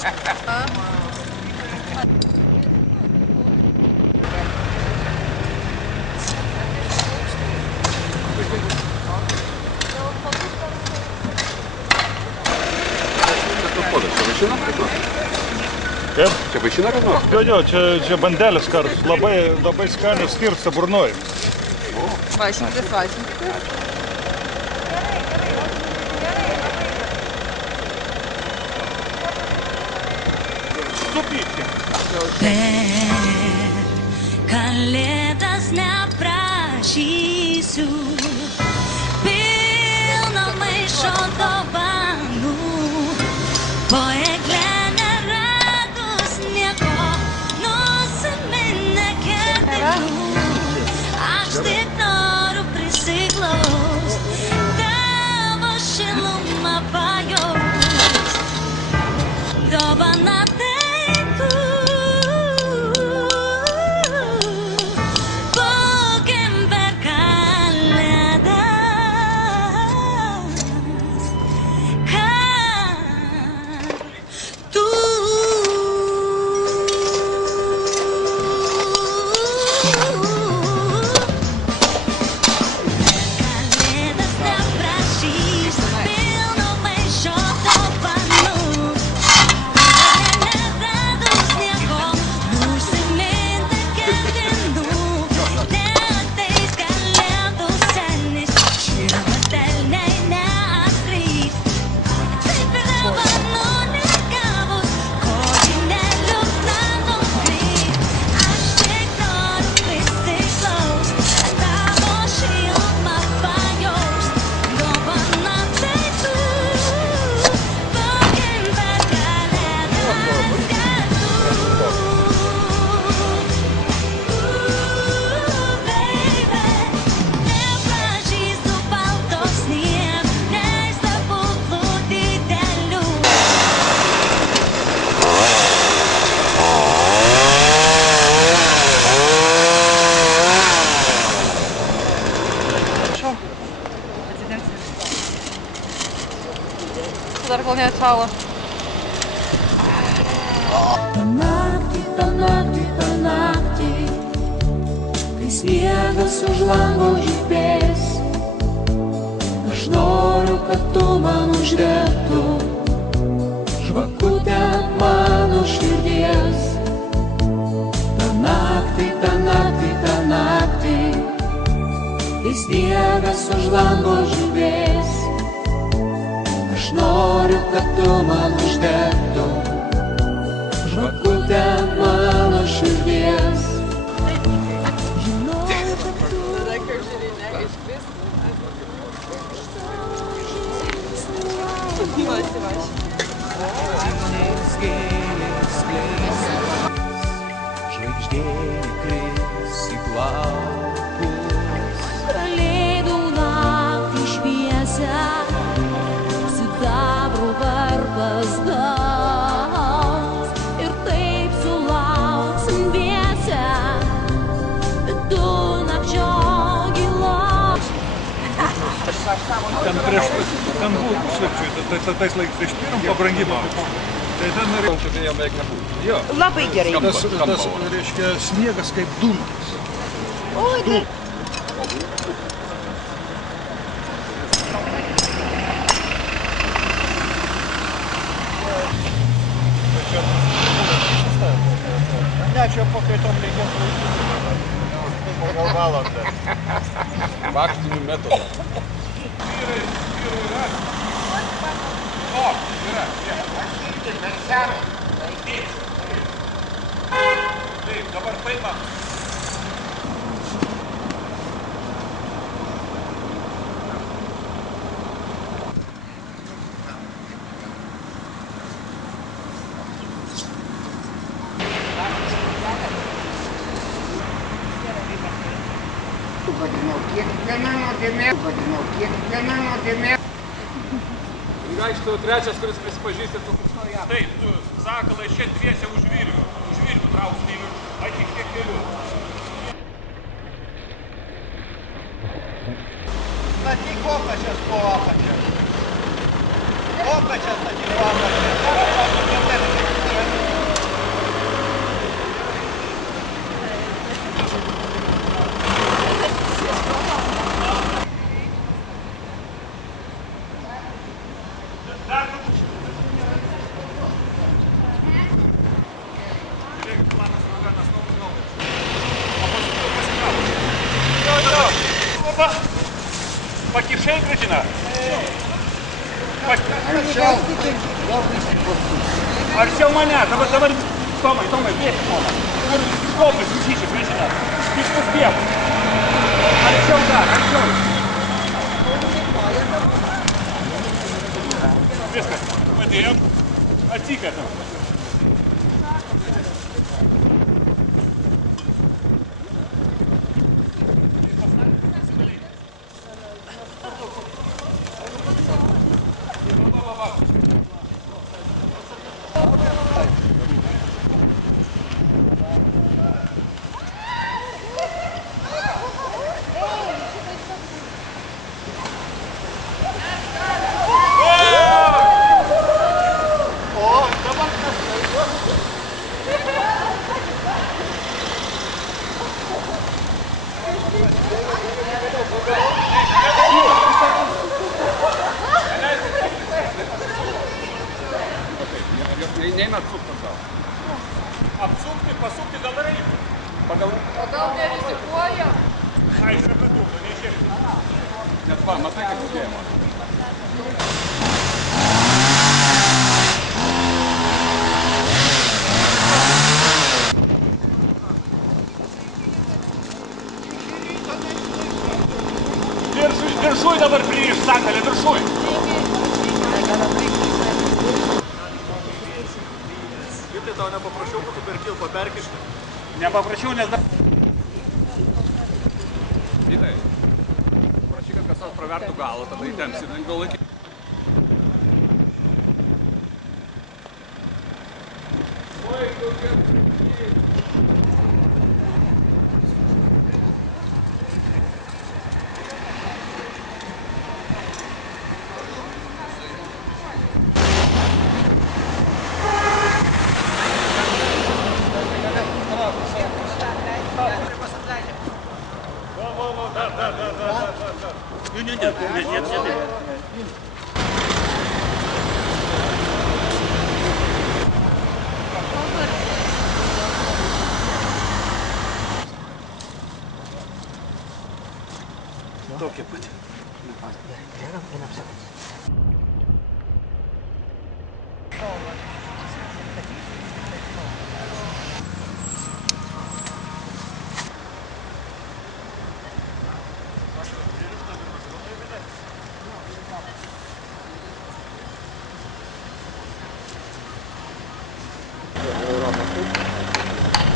Kaip? Čia vaišina kas nors? Jo, čia bandelės kartus, labai skaniai stirsta burnoj. Vaišinkitės, vaišinkitės. Kalėdas neprašysiu, pilno maišo dovanų, po egle neradus nieko, nusiminę ketinu, aš tik noriu prisiglaust, tavo šilumą pajaust, dovana dar kol neatšalo. Ta naktį, kai sniegas už lango žibės, aš noriu, kad tu man uždegtų žvakutę mano širdies. Ta naktį, kai sniegas už lango žibės, aš noriu, kad tu man uždegtų žvakutę mano širdies. Žvaigždė įkris į plaukus. Kalėdų naktį šviesią, sidabro varpas gaus, ir taip sulauksim dviese, vidurnakčio gilaus. Ten buvo pusvarčiui, tais laikais prieš pirmą pabrangimą. Tai ten norėjau. Čia beveik nebūtų. Jo. Labai gerai. Tas, reiškia, sniegas kaip dulkis. Oi, tai. Ne, čia pakaitom reikėtų laikyti. Pagal valandą. Vaktinių metodų. Vyrai yra. O, yra. Taip, dabar paimam. Gaikšto trečias, kuris prisipažįsta, tu kurstoji ją. Taip, tu, Sakalai, šiandien dviese už virvių. Už virvių trauksime į viršų. Ateik tiek kelių. Statyk kopačias po apačią. Kopačias statyk po apačią. eina. Arčiau mane, dabar, Tomai, bėgti, Tomai. Dabar škotus susičiak, vežinę. Viskas bėg. Arčiau dar, arčiau. Viskas, padėjom, atsikėtam. Neina atsukti atgal. Apsukti, pasukti gal reikia. Pagal... Gal nerizikuoja? Ai, šapetu, nežiūrėk. Net va, matai, kaip judėjimo. Viršuj dabar prieš, sakalė, viršuj. Kaip tai tau nepaprašiau, kad tu per kilpą perkišti? Nepaprašiau, nes dar... Vytai, prašy, kad kas nors pravertų galą, tada įtempsi, lengviau laikyti. Tokie pat.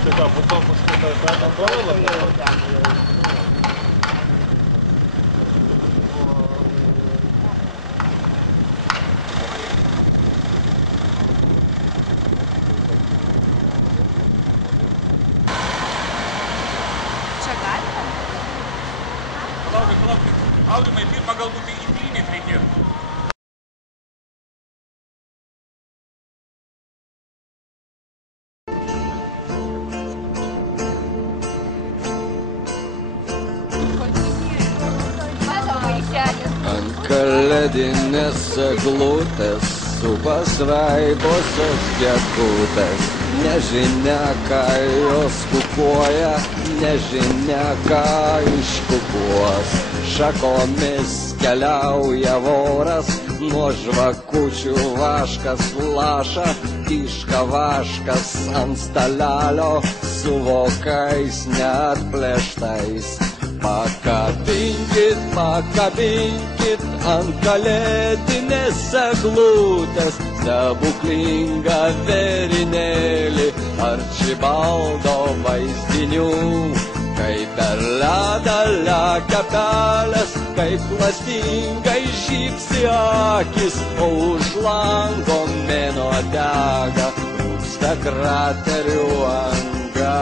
Tai ką, po to paskui tą kolą? Čia galima? Palaukit. Aurimai, pirmą galbūt įpildyt reikėtų. Ant kalėdinės eglutės su pasraibosios gegutės. Nežinia, ką jos kukuoja, nežinia, ką iškukuos. Šakomis keliauja voras, nuo žvakučių vaškas laša, kiška vaškas ant stalelio su vokais neatplėštais. Pakabinkit, pakabinkit ant kalėdinės eglutės stebuklingą vėrinėlį Arčibaldo vaizdinių. Kaip per ledą lekia pelės, kaip klastingai šypsi akis, o už lango mėnuo dega, rūksta kraterių anga.